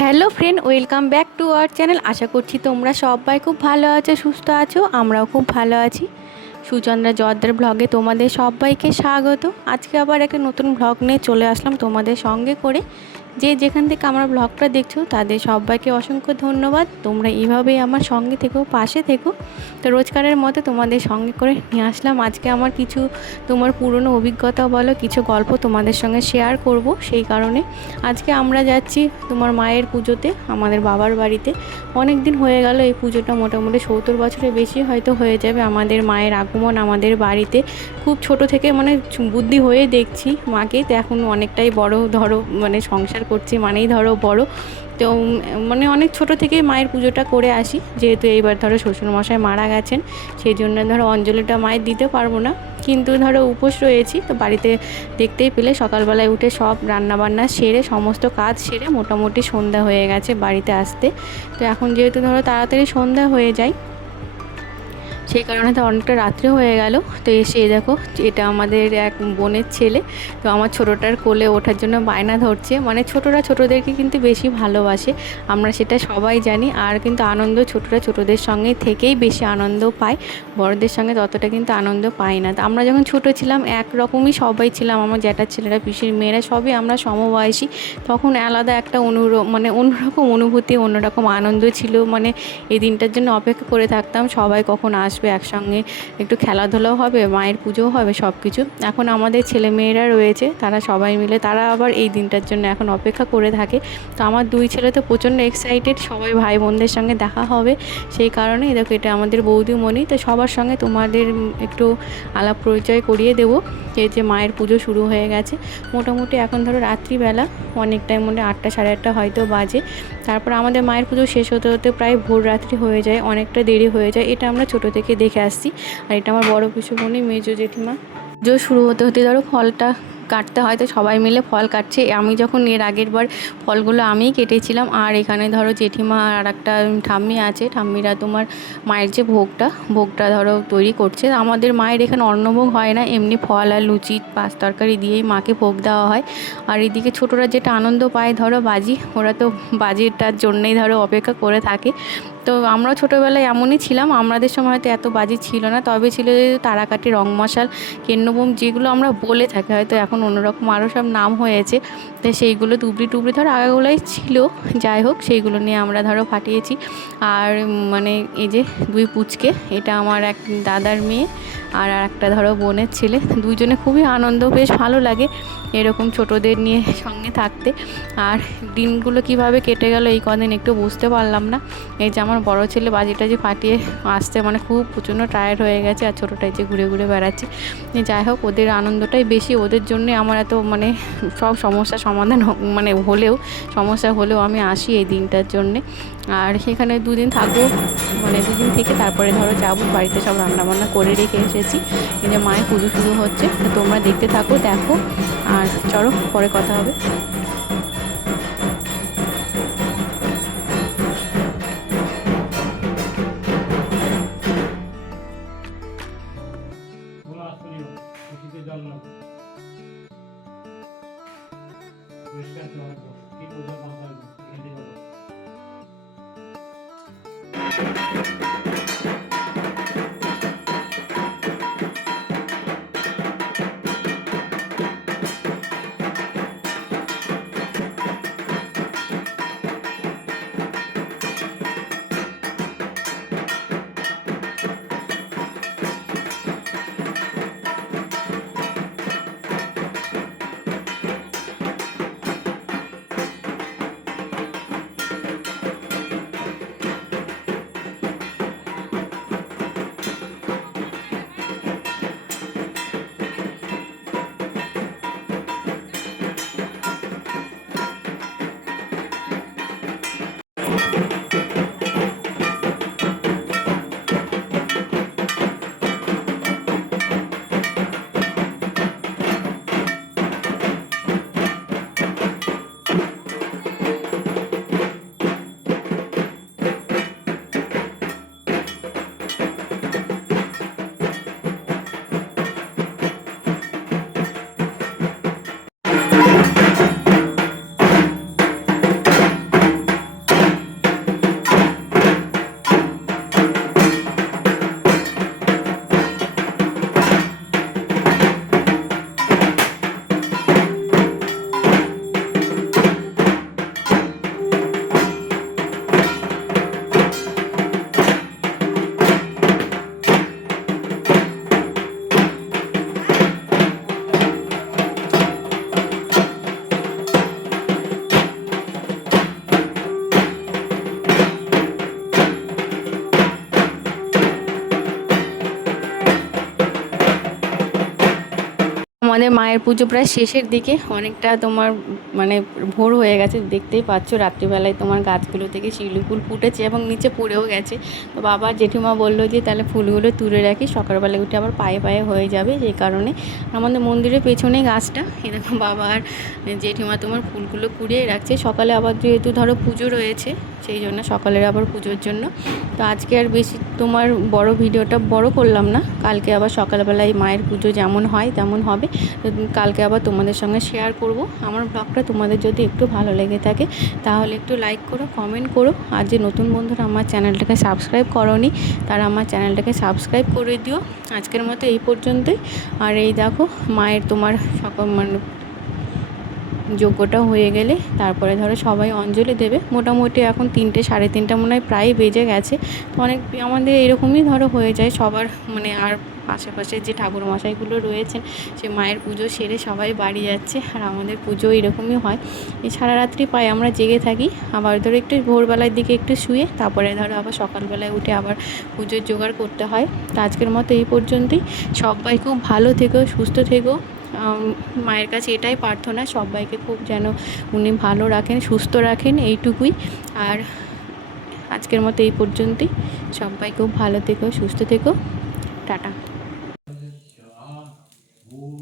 Hello friend, welcome back to our channel. আশা করছি তোমরা সবাই খুব ভালো আছো, সুস্থ আছো। আমরাও খুব ভালো আছি। সুচন্দ্রা জর্দার ব্লগে তোমাদের সবাইকে স্বাগত। আজকে আবার একটা নতুন ব্লগ নিয়ে চলে আসলাম তোমাদের সঙ্গে করে। যে যেখান থেকে আমার ব্লগটা দেখছো তাদের সবাইকে অসংখ্য ধন্যবাদ। তোমরা এইভাবেই আমার সঙ্গে থেকো, পাশে থেকো। তো রোজকারের মতো তোমাদের সঙ্গে করে নিয়ে আসলাম আজকে আমার কিছু তোমার পুরনো অভিজ্ঞতা বলো, কিছু গল্প তোমাদের সঙ্গে শেয়ার করব। সেই কারণে আজকে আমরা যাচ্ছি তোমার মায়ের পুজোতে, আমাদের বাবার বাড়িতে। অনেক দিন হয়ে গেল এই পুজোটা, মোটামুটি 70 বছরের বেশি হয়তো হয়ে যাবে আমাদের মায়ের আগমন আমাদের বাড়িতে। খুব ছোট থেকে মানে বুদ্ধি হয়ে দেখছি মাকে, তো এখন অনেকটাই বড় ধরো, মানে সংসার করছি মানেই ধরো বড়। তো মানে অনেক ছোট থেকে মায়ের পুজোটা করে আসি, যেহেতু এইবার ধরো শ্বশুরমশাই মারা গেছেন, সেই জন্য ধরো অঞ্জলিটা মায়ের দিতে পারবো না। কিন্তু ধরো উপোস রয়েছি, তো বাড়িতে দেখতেই পেলে সকালবেলায় উঠে সব রান্নাবান্না সেরে সমস্ত কাজ সেরে মোটামুটি সন্ধ্যা হয়ে গেছে বাড়িতে আসতে। তো এখন যেহেতু ধরো তাড়াতাড়ি সন্ধ্যা হয়ে যায়, সেই কারণে তো অনেকটা রাত্রে হয়ে গেল। তো এসে দেখো, এটা আমাদের এক বোনের ছেলে। তো আমার ছোটোটার কোলে ওঠার জন্য বায়না ধরছে। মানে ছোটরা ছোটোদেরকে কিন্তু বেশি ভালোবাসে, আমরা সেটা সবাই জানি। আর কিন্তু আনন্দ ছোটরা ছোটোদের সঙ্গে থেকেই বেশি আনন্দ পায়, বড়দের সঙ্গে ততটা কিন্তু আনন্দ পাই না। তো আমরা যখন ছোটো ছিলাম একরকমই সবাই ছিলাম, আমার জ্যাঠার ছেলেরা, পিসির মেয়েরা, সবই আমরা সমবয়সী। তখন আলাদা একটা মানে অন্যরকম অনুভূতি, অন্যরকম আনন্দ ছিল। মানে এই দিনটার জন্য অপেক্ষা করে থাকতাম, সবাই কখন আসবে, একসঙ্গে একটু খেলাধুলাও হবে, মায়ের পুজোও হবে, সব কিছু। এখন আমাদের ছেলে মেয়েরা রয়েছে, তারা সবাই মিলে তারা আবার এই দিনটার জন্য এখন অপেক্ষা করে থাকে। তো আমার দুই ছেলে তো প্রচণ্ড এক্সাইটেড, সবাই ভাই বোনদের সঙ্গে দেখা হবে। সেই কারণে দেখো, এটা আমাদের বৌদিমণি। তো সবার সঙ্গে তোমাদের একটু আলাপ পরিচয় করিয়ে দেবো। এই যে মায়ের পুজো শুরু হয়ে গেছে, মোটামুটি এখন ধরো রাত্রিবেলা অনেকটাই, মানে 8টা সাড়ে 8টা হয়তো বাজে। তারপর আমাদের মায়ের পুজো শেষ হতে হতে প্রায় ভোর রাত্রি হয়ে যায়, অনেকটা দেরি হয়ে যায়। এটা আমরা ছোটো থেকে দেখে আসছি। আর এটা আমার বড় পিসুমণি, মেজো জেঠিমা। পুজো শুরু হতে হতে ধরো ফলটা কাটতে হয়, তো সবাই মিলে ফল কাটছে। আমি যখন এর আগের বার ফলগুলো আমিই কেটেছিলাম। আর এখানে ধরো জেঠিমা আর একটা ঠাম্মি আছে, ঠাম্মিরা তোমার মায়ের যে ভোগটা ধরো তৈরি করছে। আমাদের মায়ের এখানে অন্নভোগ হয় না, এমনি ফল আর লুচি পাঁচ তরকারি দিয়েই মাকে ভোগ দেওয়া হয়। আর এদিকে ছোটরা যেটা আনন্দ পায় ধরো বাজি, ওরা তো বাজিটার জন্যেই ধরো অপেক্ষা করে থাকে। তো আমরা ছোটোবেলায় এমনই ছিলাম, আমাদের সময় হয়তো এত বাজি ছিল না, তবে ছিল যে তারাকাঠি, রং মশাল, কেন্নবোম, যেগুলো আমরা বলে থাকি, হয়তো এখন অন্যরকম আরও সব নাম হয়েছে। তো সেইগুলো তুবড়ি টুবড়ি ধরো আগেগুলোই ছিল, যাই হোক সেইগুলো নিয়ে আমরা ধরো ফাটিয়েছি। আর মানে এই যে দুই পুচকে, এটা আমার এক দাদার মেয়ে আর একটা ধরো বোনের ছেলে। দুইজনে খুবই আনন্দ, বেশ ভালো লাগে এরকম ছোটদের নিয়ে সঙ্গে থাকতে। আর দিনগুলো কিভাবে কেটে গেল এই কদিন একটু বুঝতে পারলাম না। এই যে আমার বড় ছেলে বাজিটা যে ফাটিয়ে আসতে মানে খুব প্রচণ্ড টায়ার্ড হয়ে গেছে, আর ছোটোটাই যে ঘুরে ঘুরে বেড়াচ্ছে। যাই হোক, ওদের আনন্দটাই বেশি, ওদের জন্যে আমার এত মানে সব সমস্যার সমাধান মানে সমস্যা হলেও আমি আসি এই দিনটার জন্যে। আর সেখানে দুদিন থাকবো, মানে দুদিন থেকে তারপরে ধরো যাবো বাড়িতে, সব রান্নাবান্না করে রেখে এসেছি। এই যে মায়ের পুজো শুরু হচ্ছে, তো তোমরা দেখতে থাকো, দেখো। আর চলো, পরে কথা হবে। আমাদের মায়ের পুজো প্রায় শেষের দিকে, অনেকটা তোমার মানে ভোর হয়ে গেছে, দেখতেই পাচ্ছ রাত্রিবেলায় তোমার গাছগুলো থেকে শিউলি ফুল ফুটেছে এবং নিচে পড়েও গেছে। তো বাবা জেঠিমা বললো যে তাহলে ফুলগুলো তুলে রাখি, সকালবেলায় উঠে আবার পায়ে পায়ে হয়ে যাবে, সেই কারণে আমাদের মন্দিরের পেছনেই গাছটা, এরকম বাবা আর জেঠিমা তোমার ফুলগুলো কুড়িয়ে রাখছে। সকালে আবার যেহেতু ধরো পুজো রয়েছে, সেই জন্য সকালের আবার পুজোর জন্য। তো আজকে আর বেশি তোমার বড় ভিডিওটা বড় করলাম না, কালকে আবার সকালবেলায় মায়ের পুজো যেমন হয় তেমন হবে। তো কালকে আবার তোমাদের সঙ্গে শেয়ার করব। আমার ব্লগটা তোমাদের যদি একটু ভালো লেগে থাকে তাহলে একটু লাইক করো, কমেন্ট করো। আর যে নতুন বন্ধুরা আমার চ্যানেলটাকে সাবস্ক্রাইব করোনি, তারা আমার চ্যানেলটাকে সাবস্ক্রাইব করে দিও। আজকের মতো এই পর্যন্তই। আর এই দেখো মায়ের তোমার সকাল মানে যজ্ঞটা হয়ে গেলে তারপরে ধরো সবাই অঞ্জলি দেবে। মোটামুটি এখন 3টে সাড়ে 3টা মনে হয় প্রায় বেজে গেছে। তো অনেক আমাদের এরকমই ধরো হয়ে যায় সবার, মানে আর আশেপাশে যে ঠাকুরমশাইগুলো রয়েছেন সে মায়ের পুজো সেরে সবাই বাড়ি যাচ্ছে। আর আমাদের পুজো এরকমই হয়, এই সারা রাত্রি প্রায় আমরা জেগে থাকি। আবার ধরো একটু ভোরবেলার দিকে একটু শুয়ে তারপরে ধরো আবার সকালবেলায় উঠে আবার পুজোর জোগাড় করতে হয়। তো আজকের মতো এই পর্যন্তই। সবাই খুব ভালো থেকো, সুস্থ থেকো। মায়ের কাছে এটাই প্রার্থনা, সবাইকে খুব যেন উনি ভালো রাখেন, সুস্থ রাখেন, এইটুকুই। আর আজকের মতো এই পর্যন্তই। সবাই খুব ভালো থেকো, সুস্থ থেকো, টাটা। ওম